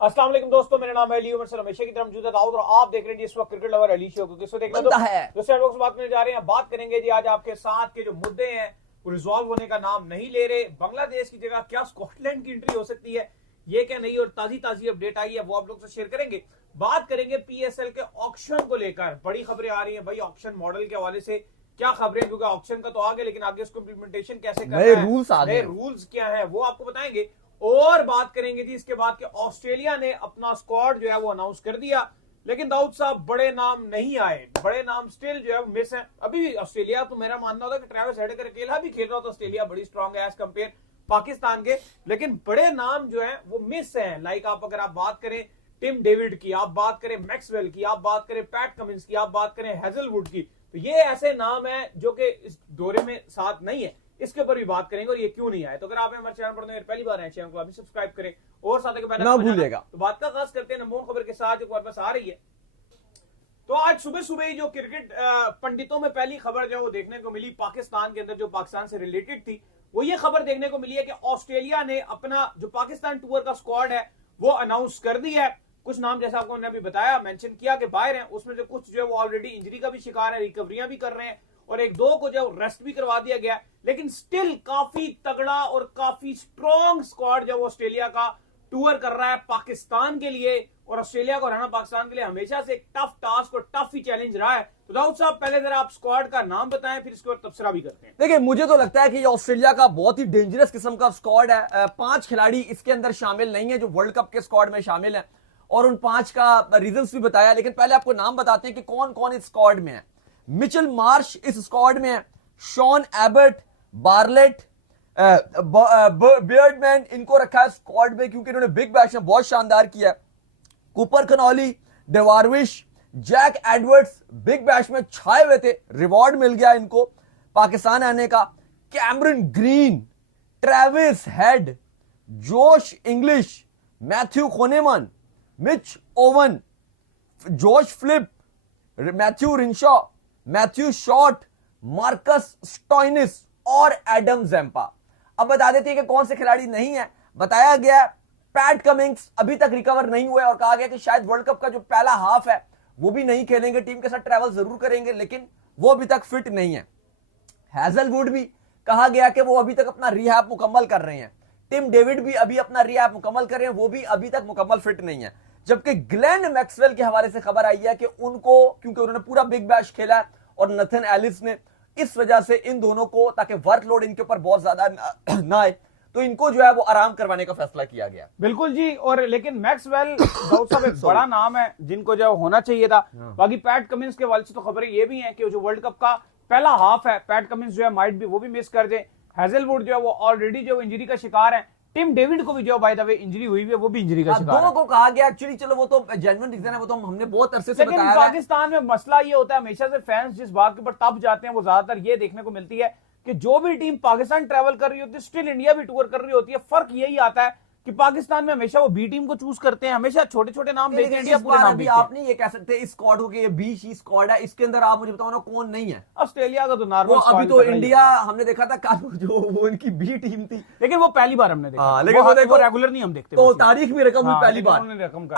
अस्सलाम वालेकुम दोस्तों, मेरा नाम है अली उमर सर, हमेशा की तरह मौजूद है दाऊद और आप देख रहे हैं इस वक्त क्रिकेट लवर अली शो को। किसको देखना बनता है दोस्तों एडवॉक्स बात करने जा रहे हैं। बात करेंगे जी आज आपके साथ के जो मुद्दे हैं वो रिजॉल्व होने का नाम नहीं ले रहे। बांग्लादेश की जगह क्या स्कॉटलैंड की एंट्री हो सकती है, ये क्या नहीं, और ताजी ताजी अपडेट आई है वो आप लोग से शेयर करेंगे। बात करेंगे पीएसएल के ऑक्शन को लेकर, बड़ी खबरें आ रही हैं भाई ऑक्शन मॉडल के हवाले से। क्या खबरें, क्योंकि ऑक्शन का तो आगे, लेकिन आगे उसको इम्प्लीमेंटेशन कैसे करना है, नए रूल्स क्या है वो आपको बताएंगे। और बात करेंगे जी इसके बाद कि ऑस्ट्रेलिया ने अपना स्क्वाड जो है वो अनाउंस कर दिया, लेकिन दाऊद साहब बड़े नाम नहीं आए, बड़े नाम स्टिल जो है वो मिस है। अभी भी ऑस्ट्रेलिया, तो मेरा मानना होता है कि ट्रेविस हेडकर अकेला भी खेल रहा था, ऑस्ट्रेलिया बड़ी स्ट्रांग है एज कंपेयर पाकिस्तान के, लेकिन बड़े नाम जो है वो मिस है। लाइक आप अगर आप बात करें टिम डेविड की, आप बात करें मैक्सवेल की, आप बात करें पैट कमिंस की, आप बात करें हेजलवुड की, तो ये ऐसे नाम है जो कि इस दौरे में साथ नहीं है। इसके ऊपर भी बात करेंगे और ये क्यों नहीं आए। तो अगर आप हमारे चैनल पर पहली बार आए, चैनल को अभी सब्सक्राइब करें और साथ ही ना भूलिएगा। तो बात का खास करते हैं नंबर खबर के साथ जो हमारे पास आ रही है। तो आज सुबह सुबह ही जो क्रिकेट पंडितों में पहली खबर जो वो देखने को मिली पाकिस्तान के अंदर, जो पाकिस्तान से रिलेटेड थी, वो ये खबर देखने को मिली है कि ऑस्ट्रेलिया ने अपना जो पाकिस्तान टूर का स्क्वाड है वो अनाउंस कर दिया है। कुछ नाम जैसा आपको मैंने अभी बताया, मेंशन किया कि बाहर हैं, उसमें से कुछ जो है वो ऑलरेडी इंजरी का भी शिकार है, रिकवरियां भी कर रहे हैं, और एक दो को जो रेस्ट भी करवा दिया गया। लेकिन स्टिल काफी तगड़ा और काफी स्ट्रॉन्ग स्क्वाड जो ऑस्ट्रेलिया का टूर कर रहा है पाकिस्तान के लिए, और ऑस्ट्रेलिया को रहना पाकिस्तान के लिए हमेशा से एक टफ टास्क और टफ ही चैलेंज रहा है। तो दाऊद साहब पहले जरा आप स्क्वाड का नाम बताएं, फिर इसके ऊपर तबसरा भी करते हैं। देखिए, मुझे तो लगता है कि ये ऑस्ट्रेलिया का बहुत ही डेंजरस किस्म का स्क्वाड है। 5 खिलाड़ी इसके अंदर शामिल नहीं है जो वर्ल्ड कप के स्क्वाड में शामिल है, और उन 5 का रीजंस भी बताया। लेकिन पहले आपको नाम बताते हैं कि कौन कौन इस स्क्वाड में है। मिचेल मार्श इस स्क्वाड में है, शॉन एबर्ट, बार्लेट, बियर्डमैन, इनको रखा है स्क्वाड में क्योंकि इन्होंने बिग बैश में बहुत शानदार किया। Cooper Connolly, Dwarshuis, Jack Edwards Big Bash में छाए हुए थे, रिवॉर्ड मिल गया इनको पाकिस्तान आने का। Cameron Green, Travis Head, Josh Inglis, Matthew Kuhnemann, Mitch Owen, Josh Philippe, Matthew Renshaw, Matthew Short, Marcus Stoinis और एडम जेम्पा। अब बता देते हैं कि कौन से खिलाड़ी नहीं है। बताया गया पैट कमिंग्स अभी तक रिकवर नहीं हुए, और कहा गया कि शायद वर्ल्ड कप का जो पहला हाफ है वो भी नहीं खेलेंगे, टीम के साथ ट्रैवल जरूर करेंगे, लेकिन वो अभी तक फिट नहीं है। हैजलवुड भी कहा गया कि वो अभी तक अपना रिहैब मुकम्मल कर रहे हैं। टिम डेविड भी अभी अपना रिहैब मुकम्मल कर रहे हैं, वो भी अभी तक मुकम्मल फिट नहीं है। जबकि ग्लेन मैक्सवेल के हवाले से खबर आई है कि उनको, क्योंकि उन्होंने पूरा बिग बैश खेला है और नथन एलिस ने, इस वजह से इन दोनों को, ताकि वर्कलोड इनके ऊपर बहुत ज्यादा ना आए, तो इनको जो है वो आराम करवाने का फैसला किया गया। बिल्कुल जी। और लेकिन मैक्सवेल साहब एक बड़ा नाम है जिनको जो होना चाहिए था। बाकी पैट कमिंस के वाले से तो खबरें ये भी हैं कि जो वर्ल्ड कप का पहला हाफ है, पैट कमिंस जो है माइट भी वो भी मिस कर दे। हेजलवुड जो है वो ऑलरेडी जो इंजरी का शिकार है। टिम डेविड को भी जो बाय द वे इंजरी हुई है, वो भी इंजरी का शिकार है। दोनों को कहा गया एक्चुअली, चलो वो तो जेन्युइन रीजन है, वो तो हमने बहुत अरसे से बताया है। लेकिन पाकिस्तान में मसला ये होता है हमेशा से, फैंस जिस बात के ऊपर तब जाते हैं वो ज्यादातर ये देखने को मिलती है कि जो भी टीम पाकिस्तान ट्रैवल कर रही होती है, स्टिल इंडिया भी टूर कर रही होती है। फर्क यही आता है कि पाकिस्तान में हमेशा वो बी टीम को चूज करते हैं, हमेशा छोटे छोटे नाम देते हैं, इंडिया पूरे नाम देते हैं। आप नहीं ये कह सकते इस स्क्वाड को कि ये बी सी स्क्वाड है, इसके अंदर आप मुझे बताओ ना कौन नहीं है। ऑस्ट्रेलिया का तो नॉर्मल, अभी तो इंडिया हमने देखा था कल जो वो इनकी बी टीम थी, लेकिन वो पहली बार हमने देखा। लेकिन वो देखो रेगुलर नहीं हम देखते, तो तारीख में रकम हुई पहली बार।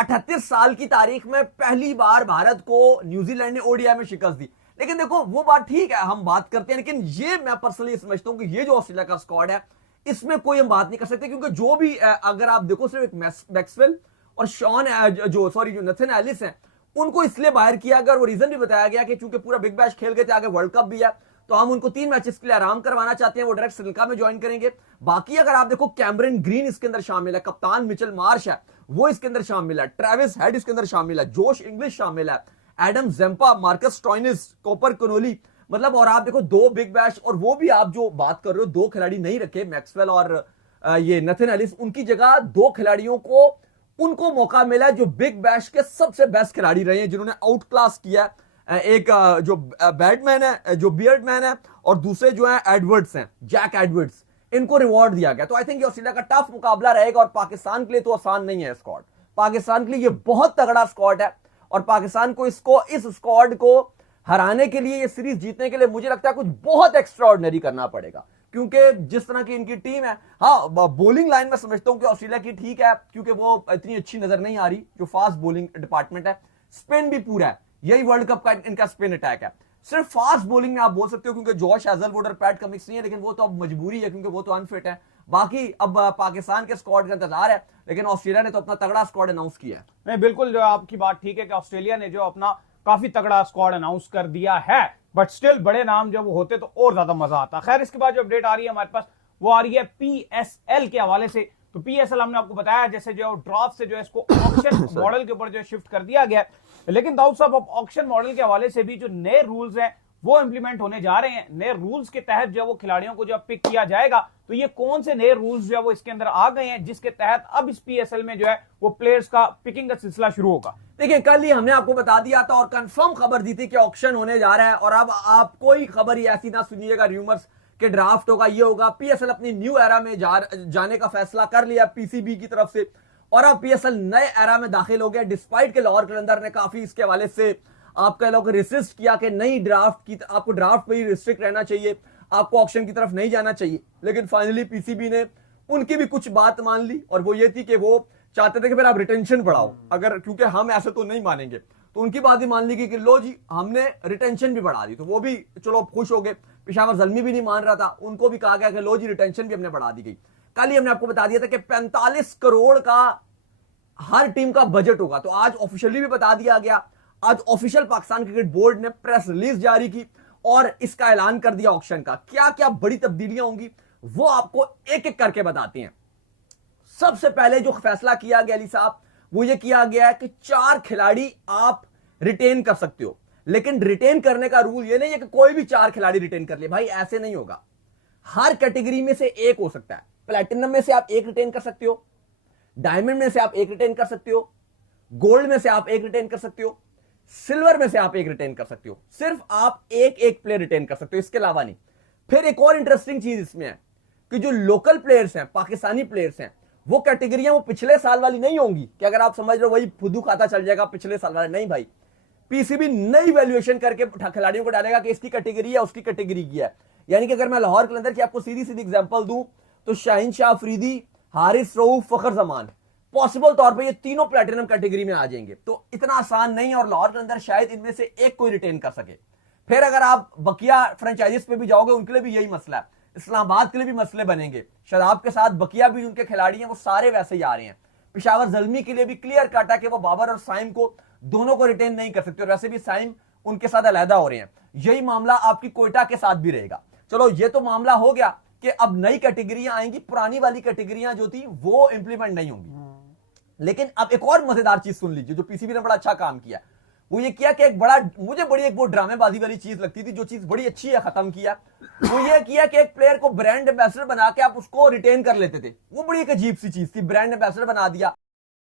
38 साल की तारीख में पहली बार भारत को न्यूजीलैंड ने ओडीआई में शिकस्त दी। लेकिन देखो वो बात ठीक है, हम बात करते हैं, लेकिन ये मैं पर्सनली समझता हूं कि ये जो ऑस्ट्रेलिया का स्क्वाड है इसमें कोई हम बात नहीं कर सकते, क्योंकि जो भी अगर आप देखो सिर्फ एक मैक्सवेल और शॉन जो नथन एलिस हैं, उनको इसलिए बाहर किया गया, और वो रीजन भी बताया गया कि चूंकि पूरा बिग बैश खेल गए थे, आगे वर्ल्ड कप भी है, तो हम उनको 3 मैचेस के लिए आराम करवाना चाहते हैं, वो डायरेक्ट श्रीलंका में ज्वाइन करेंगे। बाकी अगर आप देखो कैमरन ग्रीन इसके अंदर शामिल है, कप्तान मिचेल मार्श है वो इसके अंदर शामिल है, ट्रेविस हेड इसके अंदर शामिल है, जोश इंग्लिश शामिल है, Adam Zampa, Marcus Stoinis, copper Connolly, मतलब, और आप देखो 2 बिग बैश, और वो भी आप जो बात कर रहे हो 2 खिलाड़ी नहीं रखे, मैक्सवेल और ये नथन एलिस, उनकी जगह 2 खिलाड़ियों को उनको मौका मिला है जो बिग बैश के सबसे बेस्ट खिलाड़ी रहे हैं, जिन्होंने आउट क्लास किया। एक जो बैटमैन है, जो बियर्डमैन है, और दूसरे जो है एडवर्ड्स हैं, जैक एडवर्ड्स, इनको रिवॉर्ड दिया गया। तो आई थिंक ये ऑस्ट्रेलिया का टफ मुकाबला रहेगा, और पाकिस्तान के लिए तो आसान नहीं है स्क्वाड। पाकिस्तान के लिए ये बहुत तगड़ा स्क्वाड है, और पाकिस्तान को इस स्क्वाड को हराने के लिए, ये सीरीज जीतने के लिए मुझे लगता है कुछ बहुत एक्स्ट्राऑर्डिनरी करना पड़ेगा। क्योंकि जिस तरह की इनकी टीम है, हाँ बॉलिंग लाइन में समझता हूं कि ऑस्ट्रेलिया की ठीक है, क्योंकि वो इतनी अच्छी नजर नहीं आ रही जो फास्ट बॉलिंग डिपार्टमेंट है। स्पिन भी पूरा है, यही वर्ल्ड कप का इनका स्पिन अटैक है। सिर्फ फास्ट बॉलिंग में आप बोल सकते हो क्योंकि जॉश हेजलवुड और पैट कमिंस नहीं है, लेकिन वो तो अब मजबूरी है क्योंकि वो तो अनफिट है। बाकी अब पाकिस्तान के स्क्वाड का इंतजार है, लेकिन ऑस्ट्रेलिया ने तो अपना तगड़ा स्क्वाड अनाउंस किया है। नहीं, बिल्कुल जो आपकी बात ठीक है कि ऑस्ट्रेलिया ने जो अपना काफी तगड़ा स्क्वाड अनाउंस कर दिया है, बट स्टिल बड़े नाम जब होते तो और ज्यादा मजा आता। खैर, इसके बाद जो अपडेट आ रही है हमारे पास वो आ रही है पीएसएल के हवाले से। तो पीएसएल हमने आपको बताया जैसे जो ड्राफ्ट से जो इसको ऑक्शन मॉडल के ऊपर जो शिफ्ट कर दिया गया, लेकिन दाऊद साहब अब ऑक्शन मॉडल के हवाले से भी जो नए रूल्स हैं वो इंप्लीमेंट होने जा रहे हैं। नए रूल्स के तहत जो वो खिलाड़ियों को जब पिक किया जाएगा, तो ये कौन से नए रूल्स जो है वो इसके अंदर आ गए हैं जिसके तहत अब इस पीएसएल में जो है वो प्लेयर्स का पिकिंग का सिलसिला शुरू होगा। देखिए, कल ही हमने आपको बता दिया था और कंफर्म खबर दी थी कि ऑक्शन होने जा रहा है, और अब आप कोई खबर ही ऐसी ना सुनिएगा रूमर्स के ड्राफ्ट होगा, ये होगा। पीएसएल अपनी न्यू एरा में जाने का फैसला कर लिया पीसीबी की तरफ से, और अब पीएसएल नए एरा में दाखिल हो गया। डिस्पाइट के लाहौर कलंदर ने काफी इसके हवाले से आपका लोग रेसिस्ट किया कि नई ड्राफ्ट की, आपको ड्राफ्ट पे ही रिस्ट्रिक्ट रहना चाहिए, आपको ऑक्शन की तरफ नहीं जाना चाहिए। लेकिन फाइनली पीसीबी ने उनकी भी कुछ बात मान ली, और वो ये थी कि वो चाहते थे कि फिर आप रिटेंशन बढ़ाओ, अगर क्योंकि हम ऐसे तो नहीं मानेंगे। तो उनकी बात भी मान ली गई कि लो जी, हमने रिटेंशन भी बढ़ा दी। तो वो भी चलो खुश हो गए। पेशावर ज़ल्मी भी नहीं मान रहा था, उनको भी कहा गया कि लो जी, रिटेंशन भी हमने बढ़ा दी गई। कल ही हमने आपको बता दिया था कि 45 करोड़ का हर टीम का बजट होगा। तो आज ऑफिशियली भी बता दिया गया। आज ऑफिशियल पाकिस्तान क्रिकेट बोर्ड ने प्रेस रिलीज जारी की और इसका ऐलान कर दिया ऑक्शन का। क्या क्या बड़ी तब्दीलियां होंगी वो आपको एक एक करके बताते हैं। सबसे पहले जो फैसला किया गया अली साहब, वो ये किया गया है कि 4 खिलाड़ी आप रिटेन कर सकते हो। लेकिन रिटेन करने का रूल ये नहीं है कि कोई भी 4 खिलाड़ी रिटेन कर ले, भाई ऐसे नहीं होगा। हर कैटेगरी में से एक हो सकता है। प्लेटिनम में से आप एक रिटेन कर सकते हो, डायमंड में से आप एक रिटेन कर सकते हो, गोल्ड में से आप एक रिटेन कर सकते हो, सिल्वर में से आप एक रिटेन कर सकते हो। सिर्फ आप एक एक प्लेयर रिटेन कर सकते हो, इसके अलावा नहीं। फिर एक और इंटरेस्टिंग चीज इसमें है कि जो लोकल प्लेयर्स हैं, पाकिस्तानी प्लेयर्स हैं, वो कैटेगरियां वो पिछले साल वाली नहीं होंगी कि अगर आप समझ रहे हो वही फुदू खाता चल जाएगा पिछले साल वाला। नहीं भाई, पीसीबी नई वैल्यूएशन करके खिलाड़ियों को डालेगा कि इसकी कैटेगरी है, उसकी कैटेगरी की है। यानी कि अगर मैं लाहौर कलंदर की आपको सीधी सीधी एग्जांपल दूं तो शाहीन शाह अफरीदी, हारिस रऊफ, फखर जमान पॉसिबल तौर पे ये तीनों प्लेटिनम कैटेगरी में आ जाएंगे। तो इतना आसान नहीं है, और लाहौर के अंदर शायद इनमें से एक कोई रिटेन कर सके। फिर अगर आप बकिया फ्रेंचाइजीज पे भी जाओगे, उनके लिए भी यही मसला है। इस्लामाबाद के लिए भी मसले बनेंगे। शराब के साथ बकिया भी उनके खिलाड़ी हैं, वो सारे वैसे ही आ रहे हैं। पेशावर ज़ल्मी के लिए भी क्लियर कट है कि वो बाबर और साइम को दोनों को रिटेन नहीं कर सकते, और वैसे भी साइम उनके साथ अलहदा हो रहे हैं। यही मामला आपकी कोयटा के साथ भी रहेगा। चलो, ये तो मामला हो गया कि अब नई कैटेगरियां आएंगी, पुरानी वाली कैटेगरियां जो थी वो इंप्लीमेंट नहीं होंगी। लेकिन अब एक और मजेदार चीज सुन लीजिए, जो पीसीबी ने बड़ा अच्छा काम किया। वो ये किया कि मुझे बड़ी एक वो ड्रामेबाजी वाली चीज लगती थी, जो चीज बड़ी अच्छी है, खत्म किया। वो ये किया कि एक प्लेयर को ब्रांड एम्बेसडर बना के आप उसको रिटेन कर लेते थे। वो बड़ी एक अजीब सी चीज थी। ब्रांड एम्बेसडर बना दिया,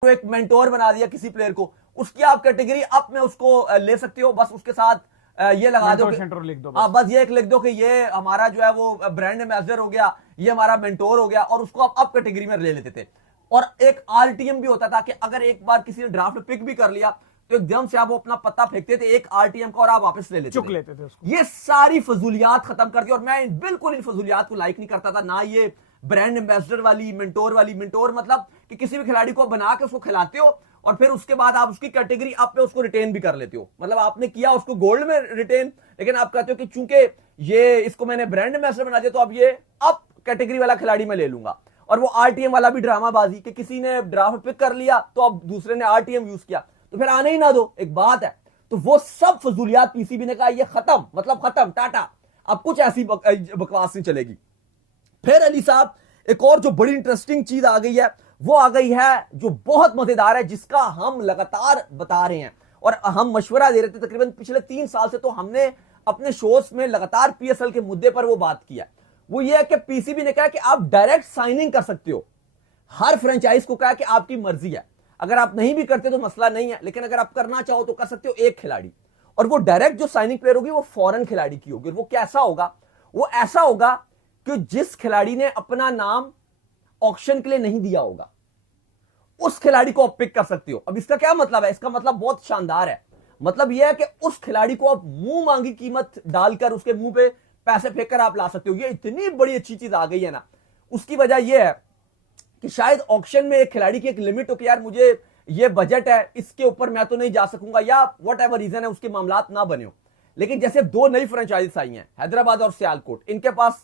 तो एक मेंटोर बना दिया किसी प्लेयर को, उसकी आप कैटेगरी अप में उसको ले सकते हो। बस उसके साथ ये लगा दो, लिख दो बस ये एक लिख दो कि ये हमारा जो है वो ब्रांड एम्बेसडर हो गया, ये हमारा मेंटोर हो गया, और उसको आप अप कैटेगरी में ले लेते थे। और एक आरटीएम भी होता था कि अगर एक बार किसी ने ड्राफ्ट पिक भी कर लिया तो एकदम से आप वो अपना पत्ता फेंकते थे एक आरटीएम का और आप वापस ले लेते चुक लेते थे उसको। ये सारी फजूलियात खत्म कर दी, और मैं बिल्कुल इन फजूलियात को लाइक नहीं करता था। ना ये ब्रांड एम्बेसडर वाली, मेंटोर वाली। मेंटोर मतलब कि किसी भी खिलाड़ी को बना के उसको खिलाते हो और फिर उसके बाद आप उसकी कैटेगरी अप पे उसको रिटेन भी कर लेते हो। मतलब आपने किया उसको गोल्ड में रिटेन, लेकिन आप कहते हो कि चूंकि ये इसको मैंने ब्रांड एम्बेसडर बना दिया तो अब ये अप कैटेगरी वाला खिलाड़ी मैं ले लूंगा। और वो आरटीएम वाला भी ड्रामाबाजी कि किसी ने ड्राफ्ट पिक कर लिया तो अब दूसरे ने आरटीएम यूज किया, तो फिर आने ही ना दो, एक बात है। तो वो सब फजूलियात पीसीबी ने कहा ये खत्म, मतलब खत्म, टाटा, अब कुछ ऐसी बकवास नहीं चलेगी। फिर अली साहब एक और जो बड़ी इंटरेस्टिंग चीज आ गई है, वो आ गई है जो बहुत मजेदार है, जिसका हम लगातार बता रहे हैं और हम मशवरा दे रहे थे तकरीबन पिछले 3 साल से। तो हमने अपने शोज में लगातार पीएसएल के मुद्दे पर वो बात किया। वो ये है कि पीसीबी ने कहा कि आप डायरेक्ट साइनिंग कर सकते हो। हर फ्रेंचाइज को कहा कि आपकी मर्जी है, अगर आप नहीं भी करते तो मसला नहीं है, लेकिन अगर आप करना चाहो तो कर सकते हो एक खिलाड़ी। और वो डायरेक्ट जो साइनिंग प्लेयर होगी वो फॉरेन खिलाड़ी की होगी। वो कैसा होगा? वो ऐसा होगा कि जिस खिलाड़ी ने अपना नाम ऑक्शन के लिए नहीं दिया होगा उस खिलाड़ी को आप पिक कर सकते हो। अब इसका क्या मतलब है? इसका मतलब बहुत शानदार है। मतलब यह है कि उस खिलाड़ी को आप मुंह मांगी कीमत डालकर उसके मुंह पे पैसे फेंक कर आप ला सकते हो। ये इतनी बड़ी अच्छी चीज आ गई है ना, उसकी वजह यह है कि शायद ऑक्शन में एक खिलाड़ी की एक लिमिट हो कि यार मुझे ये बजट है, इसके ऊपर मैं तो नहीं जा सकूंगा, या वट एवर रीजन है, उसके मामलात ना बने हो। लेकिन जैसे 2 नई फ्रेंचाइजीज आई हैं, हैदराबाद और सियालकोट, इनके पास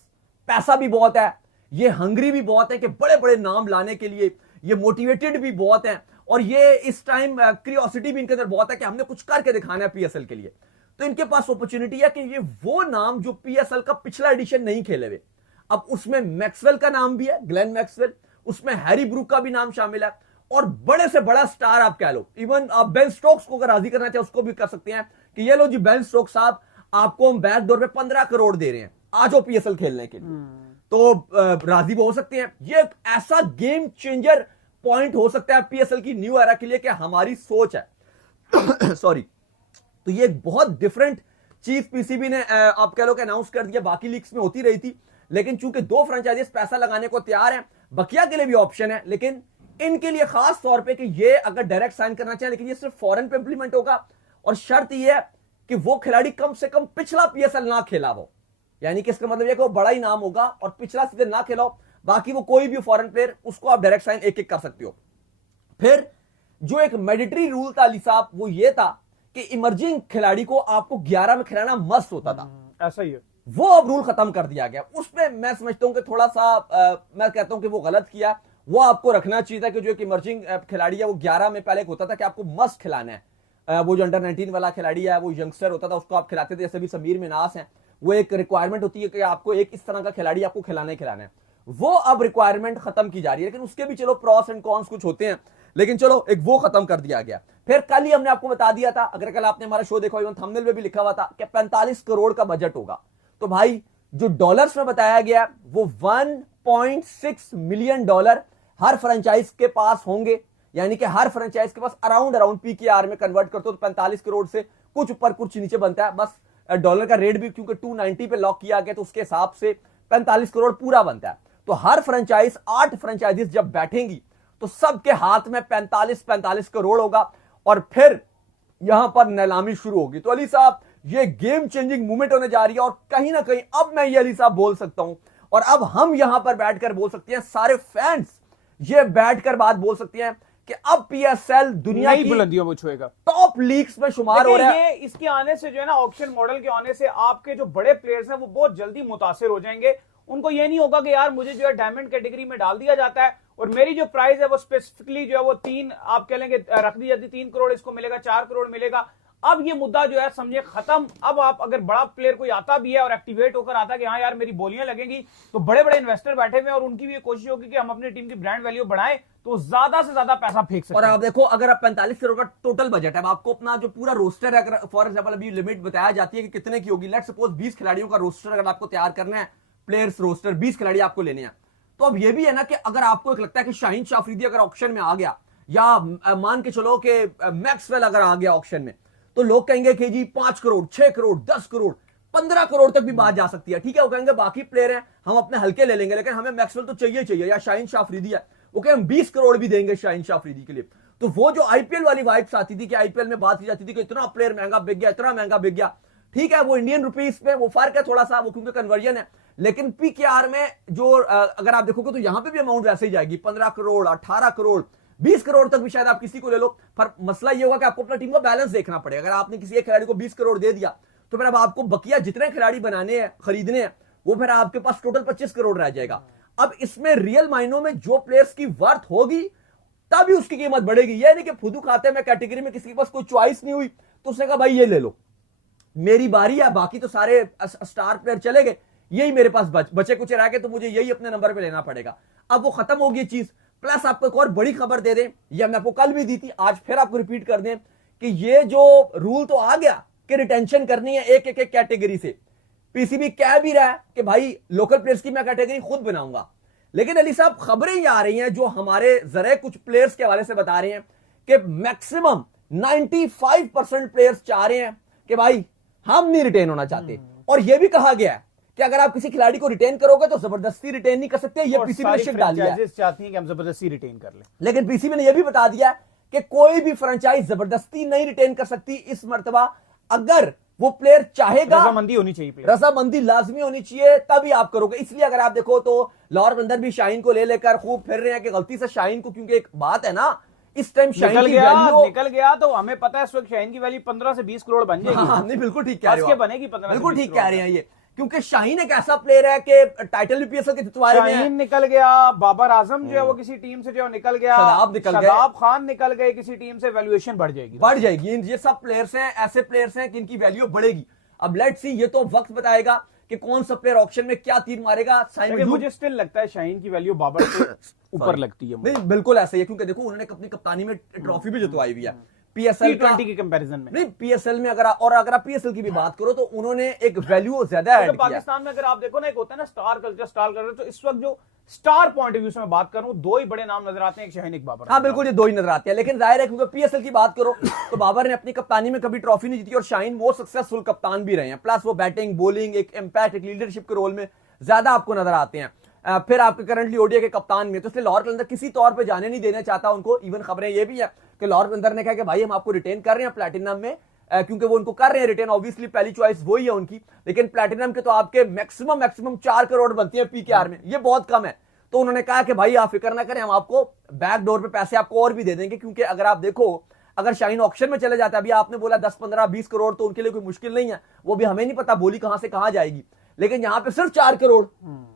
पैसा भी बहुत है, ये हंगरी भी बहुत है कि बड़े बड़े नाम लाने के लिए, ये मोटिवेटेड भी बहुत है, और ये इस टाइम क्यूरियोसिटी भी इनके अंदर बहुत है कि हमने कुछ करके दिखाना है पीएसएल के लिए। तो इनके पास अपॉर्चुनिटी है कि ये वो नाम जो पीएसएल का पिछला एडिशन नहीं खेले हुए, अब उसमें मैक्सवेल का नाम भी है, ग्लेन मैक्सवेल, उसमें हैरी ब्रूक का भी नाम शामिल है, और बड़े से बड़ा स्टार आप कह लो, इवन आप बेन स्टोक्स को अगर राजी करना चाहे उसको भी कर सकते हैं कि ये लो जी बेन स्टोक्स साहब, आपको हम बैकडोर पे 15 करोड़ दे रहे हैं, आ जाओ पीएसएल खेलने के लिए। तो राजी भी हो सकते हैं। ये एक ऐसा गेम चेंजर पॉइंट हो सकता है पीएसएल की न्यू एरा के लिए कि हमारी सोच है सॉरी। तो ये एक बहुत डिफरेंट चीज पीसीबी ने आप कह लो कि अनाउंस कर दिया, बाकी लीग्स में होती रही थी, लेकिन चूंकि 2 फ्रेंचाइजीज पैसा लगाने को तैयार हैं, बकिया के लिए भी ऑप्शन है, लेकिन इनके लिए खास तौर पे कि ये अगर डायरेक्ट साइन करना चाहे, लेकिन ये सिर्फ फॉरेन पे इंप्लीमेंट होगा, और शर्त ये है कि वो खिलाड़ी कम से कम पिछला पीएसएल ना खेला हो, यानी कि इसका मतलब यह कि वो बड़ा ही नाम होगा और पिछला सीजन ना खेला हो, बाकी वो कोई भी फॉरेन प्लेयर उसको आप डायरेक्ट साइन एक एक कर सकते हो। फिर जो एक मैंडेटरी रूल था अली साहब, वो ये था कि इमर्जिंग खिलाड़ी को आपको 11 में खिलाना मस्ट होता था, ऐसा ही है, वो अब रूल खत्म कर दिया गया। उसमें मैं समझता हूं कि थोड़ा सा मैं कहता हूं कि वो गलत किया, वो आपको रखना चाहिए था कि जो एक इमर्जिंग खिलाड़ी है वो 11 में पहले होता था कि आपको मस्ट खिलाना है, वो जो अंडर 19 वाला खिलाड़ी है, वो यंगस्टर होता था, उसको आप खिलाते थे, जैसे भी समीर मिनास है, वो एक रिक्वायरमेंट होती है कि आपको एक इस तरह का खिलाड़ी आपको खिलाना है, वो अब रिक्वायरमेंट खत्म की जा रही है। लेकिन उसके भी चलो प्रॉस एंड कॉन्स कुछ होते हैं, लेकिन चलो एक वो खत्म कर दिया गया। फिर कल ही हमने आपको बता दिया था, अगर कल आपने हमारा शो देखा, थंबनेल में भी लिखा हुआ था कि 45 करोड़ का बजट होगा। तो भाई जो डॉलर्स में बताया गया वो 1.6 मिलियन डॉलर हर फ्रेंचाइज के पास होंगे, यानी कि हर फ्रेंचाइज के पास अराउंड पीकेआर में कन्वर्ट करते हो तो 45 करोड़ से कुछ ऊपर कुछ नीचे बनता है। बस डॉलर का रेट भी क्योंकि 290 पे लॉक किया गया, तो उसके हिसाब से 45 करोड़ पूरा बनता है। तो हर फ्रेंचाइज 8 फ्रेंचाइजीज जब बैठेंगी तो सबके हाथ में 45 करोड़ होगा, और फिर यहां पर नीलामी शुरू होगी। तो अली साहब ये गेम चेंजिंग मूवमेंट होने जा रही है, और कहीं ना कहीं अब मैं ये अली साहब बोल सकता हूं, और अब हम यहां पर बैठकर बोल सकते हैं, सारे फैंस ये बैठकर बात बोल सकते हैं कि अब पीएसएल दुनिया की बुलंदियों में छुएगा, टॉप लीग्स में शुमार हो रहा है। ये इसके आने से जो है ना, ऑक्शन मॉडल के आने से आपके जो बड़े प्लेयर्स हैं वो बहुत जल्दी मुतासिर हो जाएंगे। उनको ये नहीं होगा कि यार मुझे जो है डायमंड कैटेगरी में डाल दिया जाता है और मेरी जो प्राइस है वो स्पेसिफिकली जो है वो 3 आप कह लेंगे रख दी जाती, 3 करोड़ इसको मिलेगा, 4 करोड़ मिलेगा। अब ये मुद्दा जो है समझे खत्म। अब आप अगर बड़ा प्लेयर कोई आता भी है और एक्टिवेट होकर आता है कि हाँ यार मेरी बोलियां लगेंगी, तो बड़े बड़े इन्वेस्टर बैठे हुए हैं और उनकी भी कोशिश होगी कि हम अपनी टीम की ब्रांड वैल्यू बढ़ाएं, तो ज्यादा से ज्यादा पैसा फेंक सकते और हैं। आप देखो, अगर आप 45 करोड़ का टोटल बजट है, अब आपको अपना जो पूरा रोस्टर है, अगर फॉर एग्जांपल अभी लिमिट बताया जाती है कि कितने की होगी, लेट्स सपोज 20 खिलाड़ियों का रोस्टर अगर आपको तैयार करना है, प्लेयर्स रोस्टर 20 खिलाड़ी आपको लेने हैं, तो अब ये भी है ना कि अगर आपको एक लगता है कि शाहीन शाह अफरीदी अगर ऑक्शन में आ गया, या मान के चलो कि मैक्सवेल अगर आ गया ऑक्शन में, तो लोग कहेंगे कि जी 5 करोड़ 6 करोड़ 10 करोड़ 15 करोड़ तक भी बात जा सकती है। ठीक है, वो कहेंगे बाकी प्लेयर हैं हम अपने हल्के ले लेंगे, लेकिन हमें मैक्सवेल तो चाहिए, या शाहीन शाह अफरीदी है, वो कहें हम 20 करोड़ भी देंगे शाहीन शाह अफरीदी के लिए। तो वो जो आईपीएल वाली वाइब्स आती थी कि आईपीएल में बात की जाती थी कि इतना प्लेयर महंगा बिक गया, इतना महंगा बिक गया, ठीक है, वो इंडियन रुपीस में वो फर्क है थोड़ा सा, वो क्योंकि कन्वर्जन है, लेकिन पीकेआर में जो अगर आप देखोगे तो यहां पे भी अमाउंट वैसे ही जाएगी, 15 करोड़ 18 करोड़ 20 करोड़ तक भी शायद आप किसी को ले लो। पर मसला ये होगा कि आपको अपना टीम का बैलेंस देखना पड़ेगा। अगर आपने किसी एक खिलाड़ी को 20 करोड़ दे दिया, तो फिर अब आपको बकिया जितने खिलाड़ी बनाने हैं, खरीदने हैं, वो फिर आपके पास टोटल 25 करोड़ रह जाएगा। अब इसमें रियल मायनों में जो प्लेयर्स की वर्थ होगी तभी उसकी कीमत बढ़ेगी। यह नहीं कि फुदू खाते में कैटेगरी में किसी के पास कोई चॉइस नहीं हुई तो उसने कहा भाई ये ले लो, मेरी बारी है, बाकी तो सारे स्टार प्लेयर चले गए, यही मेरे पास बचे कुछ रह गए, तो मुझे यही अपने नंबर पे लेना पड़ेगा। अब वो खत्म होगी चीज। प्लस आपको एक और बड़ी खबर दे दें, ये हमने आपको कल भी दी थी, आज फिर आपको रिपीट कर दें कि ये जो रूल तो आ गया कि रिटेंशन करनी है एक एक कैटेगरी से। पीसीबी कह भी रहा है कि भाई लोकल प्लेयर्स की मैं कैटेगरी खुद बनाऊंगा, लेकिन अली साहब खबरें ये आ रही हैं जो हमारे जरे कुछ प्लेयर्स के हवाले से बता रहे हैं कि मैक्सिमम 95% प्लेयर्स चाह रहे हैं कि भाई हम नहीं रिटेन होना चाहते। और यह भी कहा गया है कि अगर आप किसी खिलाड़ी को रिटेन करोगे तो जबरदस्ती रिटेन नहीं कर सकते, ये पीसीबी ने शिफ्ट डाल दिया है, चाहती हैं कि हम जबरदस्ती रिटेन कर लें, लेकिन पीसीबी ने यह भी बता दिया कि कोई भी फ्रेंचाइज जबरदस्ती नहीं रिटेन कर सकती इस मर्तबा। अगर वो प्लेयर चाहेगा, रजामंदी होनी चाहिए, रजामंदी लाजमी होनी चाहिए, तभी आप करोगे। इसलिए अगर आप देखो तो लाहौर बंदर भी शाहीन को ले लेकर खूब फिर रहे हैं कि गलती से शाहीन को, क्योंकि एक बात है ना, इस टाइम शाहीन की वैल्यू निकल गया तो हमें पता है इस वक्त शाहीन की वैल्यू 15 से 20 करोड़ बन जाएगी। हाँ, नहीं बिल्कुल ठीक कह रहे हो, बनेगी 15 बिल्कुल ठीक कह रहे हैं ये, क्योंकि शाहीन एक ऐसा प्लेयर है कि टाइटल भी पीएसएल के जितवाए में है। शाहीन निकल गया, बाबर आजम जो है वो किसी टीम से जो निकल गया, शदाब खान निकल गए किसी टीम से, वैल्यूएशन बढ़ जाएगी। ये सब प्लेयर्स हैं, ऐसे प्लेयर्स हैं कि इनकी वैल्यू बढ़ेगी। अब लेट्स सी, ये तो वक्त बताएगा कि कौन सा प्लेयर ऑक्शन में क्या तीर मारेगा। मुझे स्टिल लगता है शाहीन की वैल्यू बाबर से ऊपर लगती है। नहीं बिल्कुल ऐसा ही है, क्योंकि देखो उन्होंने अपनी कप्तानी में ट्रॉफी भी जितवाई हुई है पीएसएल की कंपैरिजन में। नहीं पीएसएल में अगर आप पीएसएल की भी बात करो तो उन्होंने एक वैल्यू ज्यादा ऐड किया। पाकिस्तान में अगर आप देखो ना, एक होता है ना स्टार कल्चर, तो इस वक्त जो स्टार पॉइंट ऑफ व्यू से मैं बात करूं, दो ही बड़े नाम नजर आते हैं, एक शाहीन एक बाबर। हाँ बिल्कुल, ये दो ही नजर आते हैं, लेकिन जाहिर है क्योंकि पीएसएल की बात करो तो बाबर ने अपनी कप्तानी में कभी ट्रॉफी नहीं जीती और शाहीन मोस्ट सक्सेसफुल कप्तान भी रहे हैं। प्लस वो बैटिंग, बॉलिंग, एक इम्पैक्ट, एक लीडरशिप के रोल में ज्यादा आपको नजर आते हैं। फिर आपके करंटली ओडीआई के कप्तान में, तो इसलिए लाहौर कलंदर किसी तौर पे जाने नहीं देना चाहता उनको। इवन खबरें ये भी है कि लाहौर कलंदर ने कहा कि भाई हम आपको रिटेन कर रहे हैं प्लैटिनम में, क्योंकि वो उनको कर रहे हैं रिटेन, ऑब्वियसली पहली चॉइस वही है उनकी, लेकिन प्लैटिनम के तो आपके मैक्सिमम 4 करोड़ बनती है पीकेआर में, ये बहुत कम है। तो उन्होंने कहा कि भाई आप फिक्र ना करें, हम आपको बैक डोर पे पैसे आपको और भी दे देंगे, क्योंकि अगर आप देखो अगर शाहीन ऑक्शन में चले जाता है, अभी आपने बोला 10, 15, 20 करोड़ तो उनके लिए कोई मुश्किल नहीं है, वो भी हमें नहीं पता बोली कहां से कहां जाएगी, लेकिन यहां पे सिर्फ 4 करोड़।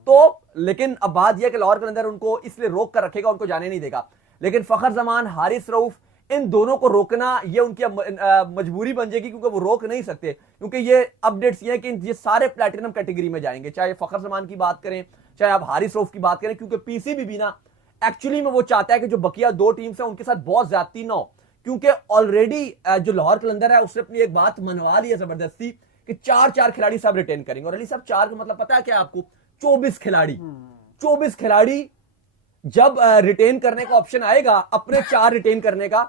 तो लेकिन अब बात यह कि लाहौर के अंदर उनको इसलिए रोक कर रखेगा, उनको जाने नहीं देगा। लेकिन फखर जमान, हारिस रऊफ, इन दोनों को रोकना ये उनकी मजबूरी बन जाएगी, क्योंकि वो रोक नहीं सकते, क्योंकि ये अपडेट्स ये हैं कि ये सारे प्लैटिनम कैटेगरी में जाएंगे, चाहे फखर जमान की बात करें, चाहे आप हारिस रऊफ की बात करें, क्योंकि पीसीबी भी ना एक्चुअली में वो चाहता है कि जो बकिया 2 टीम्स हैं उनके साथ बहुत ज्यादती ना हो, क्योंकि ऑलरेडी जो लाहौर कलंदर है उसने अपनी एक बात मनवा ली है जबरदस्ती कि 4 खिलाड़ी सब रिटेन करेंगे। और अली साहब 4 का मतलब पता है क्या आपको? 24 खिलाड़ी। 24 खिलाड़ी जब रिटेन करने का ऑप्शन आएगा, अपने 4 रिटेन करने का,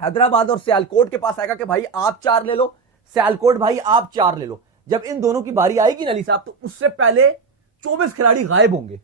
हैदराबाद और सियालकोट के पास आएगा कि भाई आप 4 ले लो, सियालकोट भाई आप 4 ले लो। जब इन दोनों की बारी आएगी ना अली साहब, तो उससे पहले 24 खिलाड़ी गायब होंगे,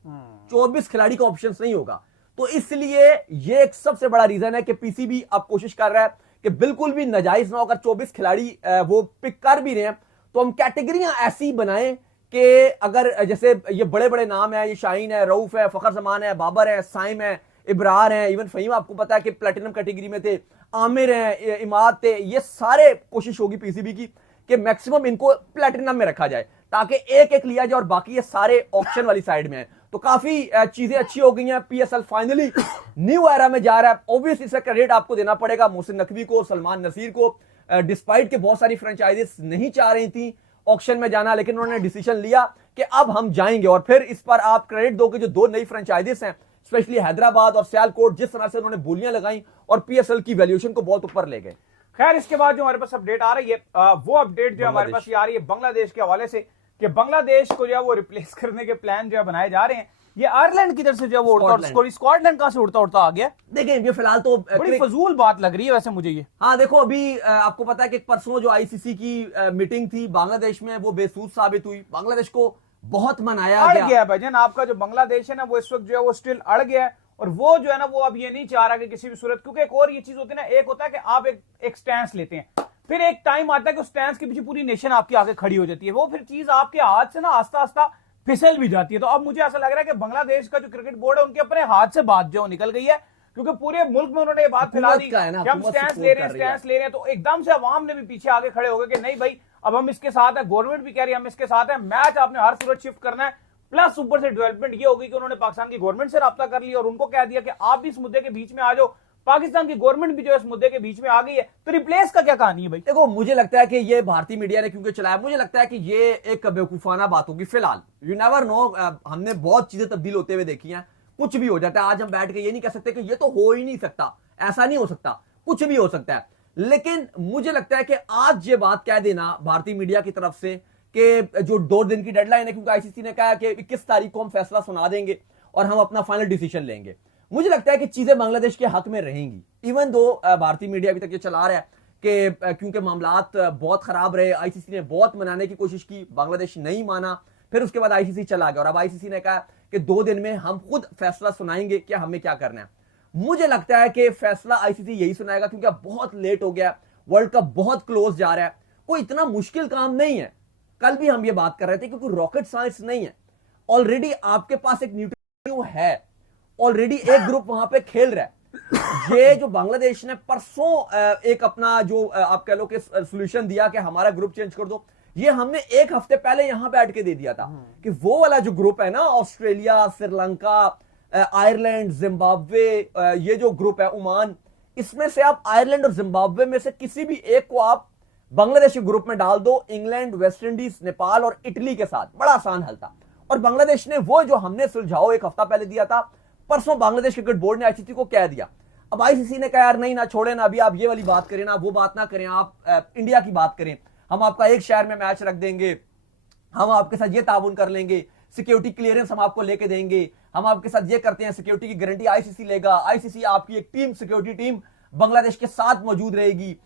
24 खिलाड़ी का ऑप्शन नहीं होगा। तो इसलिए ये एक सबसे बड़ा रीजन है कि पीसीबी अब कोशिश कर रहा है कि बिल्कुल भी नाजायज ना होकर 24 खिलाड़ी वो पिक कर भी रहे हैं, तो हम कैटेगरियां ऐसी बनाएं कि अगर जैसे ये बड़े बड़े नाम है, ये शाहीन है, रऊफ है, फखर जमान है, बाबर है, साइम है, इब्रार है, इवन फहीम आपको पता है कि प्लैटिनम कैटेगरी में थे, आमिर है, इमाद थे, ये सारे कोशिश होगी पीसीबी की कि मैक्सिमम इनको प्लैटिनम में रखा जाए, ताकि एक एक लिया जाए और बाकी ये सारे ऑक्शन वाली साइड में है। तो काफी चीजें अच्छी हो गई हैं, पीएसएल फाइनली न्यू एरा में जा रहा है। ऑब्वियसली इसका क्रेडिट आपको देना पड़ेगा मोहसिन नकवी को, सलमान नसीर को, डिस्पाइट के बहुत सारी फ्रेंचाइजीज नहीं चाह रही थी ऑक्शन में जाना, लेकिन उन्होंने डिसीजन लिया कि अब हम जाएंगे। और फिर इस पर आप क्रेडिट दो कि जो 2 नई फ्रेंचाइजीज हैं, स्पेशली हैदराबाद और सियालकोट, जिस तरह से उन्होंने बोलियां लगाई और पीएसएल की वैल्यूएशन को बहुत ऊपर ले गए। खैर, इसके बाद जो हमारे पास अपडेट आ रही है, वो अपडेट जो हमारे पास ये आ रही है बांग्लादेश के हवाले से, कि बांग्लादेश को जो है वो रिप्लेस करने के प्लान जो है बनाए जा रहे हैं। ये आयरलैंड की तरफ से जो है वो उड़ता, स्कॉटलैंड कहां से उड़ता आ गया? देखिए ये फिलहाल तो बड़ी फजूल बात लग रही है वैसे मुझे ये। हाँ देखो, अभी आपको पता है कि परसों जो आईसीसी की मीटिंग थी बांग्लादेश में, वो बेसूद साबित हुई। बांग्लादेश को बहुत मनाया गया भाईजान, आपका जो बांग्लादेश है ना वो इस वक्त जो है वो स्टिल अड़ गया है, और वो जो है ना वो अब ये नहीं चाह रहा कि किसी भी सूरत, क्योंकि एक और ये चीज होती है ना, एक होता है कि आप एक स्टैंड लेते हैं, फिर एक टाइम आता है कि उस स्टैंड के पीछे पूरी नेशन आपके आगे खड़ी हो जाती है, वो फिर चीज आपके हाथ से ना आस्ता आस्ता फिसल भी जाती है। तो अब मुझे ऐसा लग रहा है कि बांग्लादेश का जो क्रिकेट बोर्ड है उनके अपने हाथ से बात जो निकल गई है, क्योंकि पूरे मुल्क में उन्होंने ये बात फैला दी कि हम स्टैंड ले रहे हैं, तो एकदम से अवाम ने भी पीछे आगे खड़े हो गए कि नहीं भाई अब हम इसके साथ है, गवर्नमेंट भी कह रही है हम इसके साथ है, मैच आपने हर सूरत शिफ्ट करना है। प्लस ऊपर से डेवलपमेंट ये होगी कि उन्होंने पाकिस्तान की गवर्नमेंट से राब्ता कर लिया और उनको कह दिया कि आप भी इस मुद्दे के बीच में आ जाओ। पाकिस्तान की गवर्नमेंट भी जो इस मुद्दे के बीच में आ गई है। तो रिप्लेस का क्या कहानी है भाई? देखो मुझे लगता है कि ये भारतीय मीडिया ने क्योंकि चलाया, मुझे लगता है कि ये एक बेवकूफाना बात होगी फिलहाल। यू नेवर नो, हमने बहुत चीजें तब्दील होते हुए देखी हैं, कुछ भी हो जाता है। आज हम बैठ के ये नहीं कह सकते कि ये तो हो ही नहीं सकता, ऐसा नहीं हो सकता, कुछ भी हो सकता है। लेकिन मुझे लगता है कि आज ये बात कह देना भारतीय मीडिया की तरफ से कि जो 2 दिन की डेडलाइन है, क्योंकि आईसीसी ने कहा कि 21 तारीख को हम फैसला सुना देंगे और हम अपना फाइनल डिसीजन लेंगे। मुझे लगता है कि चीजें बांग्लादेश के हक में रहेंगी, इवन दो भारतीय मीडिया अभी तक ये चला रहा है कि क्योंकि मामलात बहुत खराब रहे, आईसीसी ने बहुत मनाने की कोशिश की, बांग्लादेश नहीं माना, फिर उसके बाद आईसीसी चला गया और अब आईसीसी ने कहा कि 2 दिन में हम खुद फैसला सुनाएंगे कि हमें क्या करना है। मुझे लगता है कि फैसला आईसीसी यही सुनाएगा, क्योंकि अब बहुत लेट हो गया, वर्ल्ड कप बहुत क्लोज जा रहा है। कोई इतना मुश्किल काम नहीं है। कल भी हम ये बात कर रहे थे, क्योंकि रॉकेट साइंस नहीं है। ऑलरेडी आपके पास एक न्यूट्रिनो है, ऑलरेडी एक ग्रुप वहां पे खेल रहा है। ये जो बांग्लादेश ने परसों एक अपना जो आप कह लो कि सोल्यूशन दिया कि हमारा ग्रुप चेंज कर दो, ये हमने एक हफ्ते पहले यहां बैठ के दे दिया था कि वो वाला जो ग्रुप है ना, ऑस्ट्रेलिया, श्रीलंका, आयरलैंड, जिम्बाब्वे, ये जो ग्रुप है, ओमान, इसमें से आप आयरलैंड और जिम्बाब्वे में से किसी भी एक को आप बांग्लादेश के ग्रुप में डाल दो, इंग्लैंड, वेस्ट इंडीज, नेपाल और इटली के साथ। बड़ा आसान हल था। और बांग्लादेश ने वो जो हमने सुलझाव एक हफ्ता पहले दिया था, परसों बांग्लादेश क्रिकेट बोर्ड ने आईसीसी को कह दिया। अब आईसीसी ने कहा यार नहीं ना, छोड़े ना, अभी आप ये वाली बात करें ना, वो बात ना करें, आप इंडिया की बात करें, हम आपका एक शहर में मैच रख देंगे, हम आपके साथ ये ताउन कर लेंगे, सिक्योरिटी क्लियरेंस हम आपको लेके देंगे, हम आपके साथ ये करते हैं, सिक्योरिटी की गारंटी आईसीसी लेगा, आईसीसी आपकी एक टीम, सिक्योरिटी टीम बांग्लादेश के साथ मौजूद रहेगी।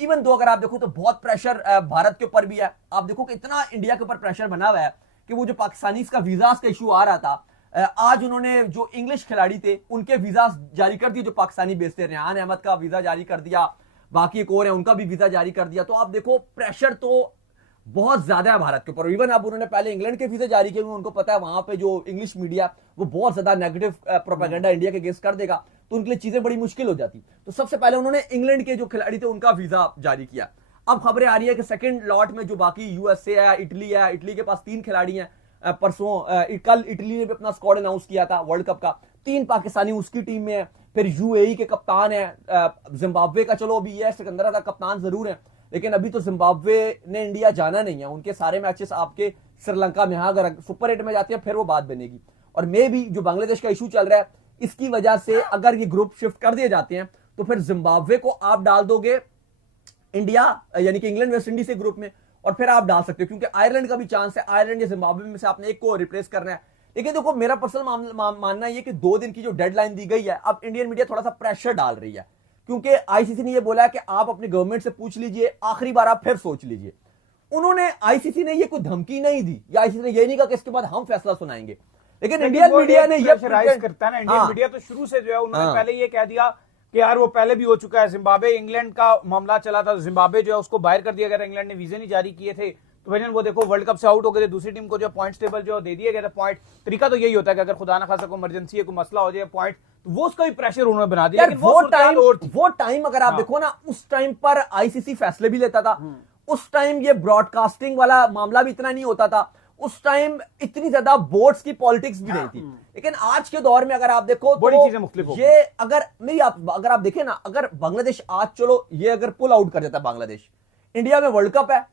इवन दो अगर आप देखो तो बहुत प्रेशर भारत के ऊपर भी है। आप देखो कि इतना इंडिया के ऊपर प्रेशर बना हुआ है कि वो जो पाकिस्तानी का वीजास का इशू आ रहा था, आज उन्होंने जो इंग्लिश खिलाड़ी थे उनके वीजा जारी कर दिए, जो पाकिस्तानी बेचते, रेहान अहमद का वीजा जारी कर दिया, बाकी एक और है उनका भी वीजा जारी कर दिया। तो आप देखो प्रेशर तो बहुत ज्यादा है भारत के ऊपर। इवन अब उन्होंने पहले इंग्लैंड के वीजा जारी किए, उनको पता है वहां पे जो इंग्लिश मीडिया वो बहुत ज्यादा नेगेटिव प्रोपेगेंडा इंडिया के अगेंस्ट कर देगा, तो उनके लिए चीजें बड़ी मुश्किल हो जाती। तो सबसे पहले उन्होंने इंग्लैंड के जो खिलाड़ी थे उनका वीजा जारी किया। अब खबरें आ रही है कि सेकंड लॉट में जो बाकी यूएसए है, इटली के पास 3 खिलाड़ी हैं। परसों कल इटली ने भी अपना स्क्वाड अनाउंस किया था वर्ल्ड कप का, 3 पाकिस्तानी उसकी टीम में है। फिर यूएई के कप्तान है, जिम्बाब्वे का चलो अभी ये सिकंदरा का कप्तान जरूर है, लेकिन अभी तो जिम्बाब्वे ने इंडिया जाना नहीं है, उनके सारे मैचेस आपके श्रीलंका में, अगर सुपर 8 में जाती है फिर वो बात बनेगी। और मे भी जो बांग्लादेश का इशू चल रहा है, इसकी वजह से अगर ये ग्रुप शिफ्ट कर दिए जाते हैं तो फिर जिम्बाब्वे को आप डाल दोगे इंडिया यानी कि इंग्लैंड वेस्ट इंडीज के ग्रुप में, और फिर आप डाल सकते हो, क्योंकि आयरलैंड का भी चांस है, आयरलैंड या जिम्बाब्वे में से आपने एक को रिप्लेस करना है। लेकिन देखो मेरा पर्सनल मानना ये कि 2 दिन की जो डेडलाइन दी गई है, अब इंडियन मीडिया थोड़ा सा प्रेशर डाल रही है, क्योंकि आईसीसी ने ये बोला है कि आप अपनी गवर्नमेंट से पूछ लीजिए, आखिरी बार आप फिर सोच लीजिए। उन्होंने आईसीसी ने ये कोई धमकी नहीं दी, या आईसीसी ने ये नहीं कहा कि इसके बाद हम फैसला सुनाएंगे, लेकिन इंडियन मीडिया ने ये प्रेशराइज करता है ना, इंडियन मीडिया तो शुरू से जो है उन्होंने पहले ये कह दिया कि यार वो पहले भी हो चुका है, जिम्बाब्वे इंग्लैंड का मामला चला था, जिम्बाब्वे जो है उसको बाहर कर दिया गया, इंग्लैंड ने वीजे नहीं जारी किए थे, तो भाई वो देखो वर्ल्ड कप से आउट हो गए थे, दूसरी टीम को जो पॉइंट्स टेबल जो दे दिया गया था पॉइंट, तरीका तो यही होता है कि अगर खुदा ना खासा कोई इमरजेंसी है, कोई मसला हो जाए पॉइंट, तो वो उसका भी प्रेशर उन्होंने बना दिया। वो टाइम अगर आप देखो ना, उस टाइम पर आईसीसी फैसले भी लेता था, उस टाइम ये ब्रॉडकास्टिंग वाला मामला भी इतना नहीं होता था, उस टाइम इतनी ज्यादा बोर्ड्स की पॉलिटिक्स भी नहीं थी। लेकिन आज के दौर में अगर आप देखो तो बड़ी चीजें मुख्तलिफ ये अगर आप देखें ना, अगर बांग्लादेश आज चलो ये अगर पुल आउट कर देता है बांग्लादेश, इंडिया में वर्ल्ड कप है,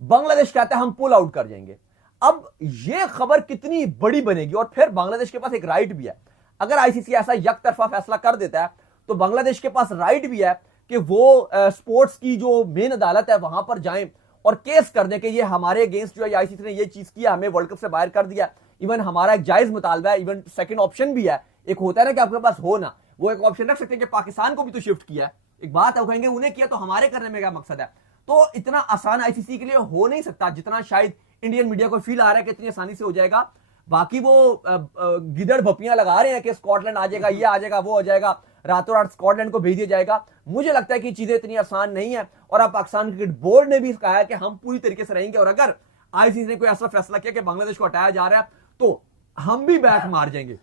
बांग्लादेश कहता है हम पुल आउट कर जाएंगे, अब ये खबर कितनी बड़ी बनेगी। और फिर बांग्लादेश के पास एक राइट भी है, अगर आईसीसी ऐसा यकतरफा फैसला कर देता है तो बांग्लादेश के पास राइट भी है कि वो स्पोर्ट्स की जो मेन अदालत है वहां पर जाएं और केस कर दें कि ये हमारे अगेंस्ट जो है आईसीसी ने ये चीज किया, हमें वर्ल्ड कप से बाहर कर दिया। इवन हमारा एक जायज मुतालबा है, इवन सेकंड ऑप्शन भी है, एक होता है ना कि आपके पास हो ना, वो एक ऑप्शन रख सकते हैं कि पाकिस्तान को भी तो शिफ्ट किया है, एक बात है, वो कहेंगे उन्हें किया तो हमारे करने में क्या मकसद है। तो इतना आसान आईसीसी के लिए हो नहीं सकता जितना शायद इंडियन मीडिया को फील आ रहा है कि इतनी आसानी से हो जाएगा। बाकी वो गिदड़ भपियां लगा रहे हैं कि स्कॉटलैंड आ जाएगा, ये आ जाएगा, वो आ जाएगा, रातों रात स्कॉटलैंड को भेज दिया जाएगा। मुझे लगता है कि चीजें इतनी आसान नहीं है, और अब पाकिस्तान क्रिकेट बोर्ड ने भी कहा है कि हम पूरी तरीके से रहेंगे, और अगर आईसीसी ने कोई ऐसा फैसला किया कि बांग्लादेश को हटाया जा रहा है तो हम भी बैक मार जाएंगे।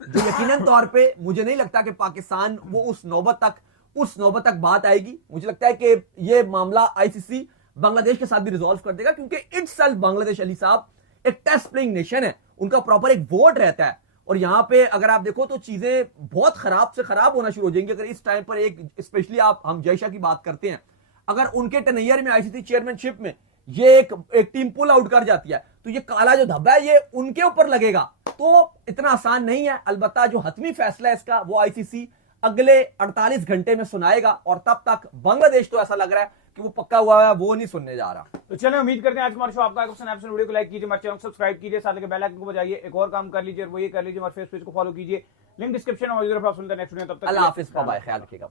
जो यकीनन तौर पे मुझे नहीं लगता कि पाकिस्तान वो उस नौबत तक बात आएगी। मुझे लगता है कि ये मामला आईसीसी बांग्लादेश के साथ भी रिजॉल्व कर देगा, क्योंकि इटसेल्फ बांग्लादेश अली साहब एक टेस्ट प्लेइंग नेशन है, उनका प्रॉपर एक वोट रहता है, और यहां पे अगर आप देखो तो चीजें बहुत खराब से खराब होना शुरू हो जाएंगी अगर इस टाइम पर एक स्पेशली हम जयशा की बात करते हैं, अगर उनके टेन्योर में आईसीसी चेयरमैनशिप में ये एक टीम पुल आउट कर जाती है तो ये काला जो धब्बा है ये उनके ऊपर लगेगा। तो इतना आसान नहीं है। अलबत्ता जो हतमी फैसला है इसका वो आईसीसी अगले 48 घंटे में सुनाएगा, और तब तक बांग्लादेश तो ऐसा लग रहा है कि वो पक्का हुआ है, वो नहीं सुनने जा रहा। तो चलिए उम्मीद करते हैं आज हमारे शो आपका वीडियो को लाइक कीजिए, हमारे चैनल को सब्सक्राइब कीजिए, साथ ही बेल आइकन को बजाइए, एक और काम कर लीजिए और वो ये कर लीजिए हमारे फेस पेज को फॉलो कीजिए, लिंक डिस्क्रिप्शन में मौजूद है। आप सुनते हैं नेक्स्ट वीडियो, तब तक अल्लाह हाफिज, बाय, ख्याल रखिएगा।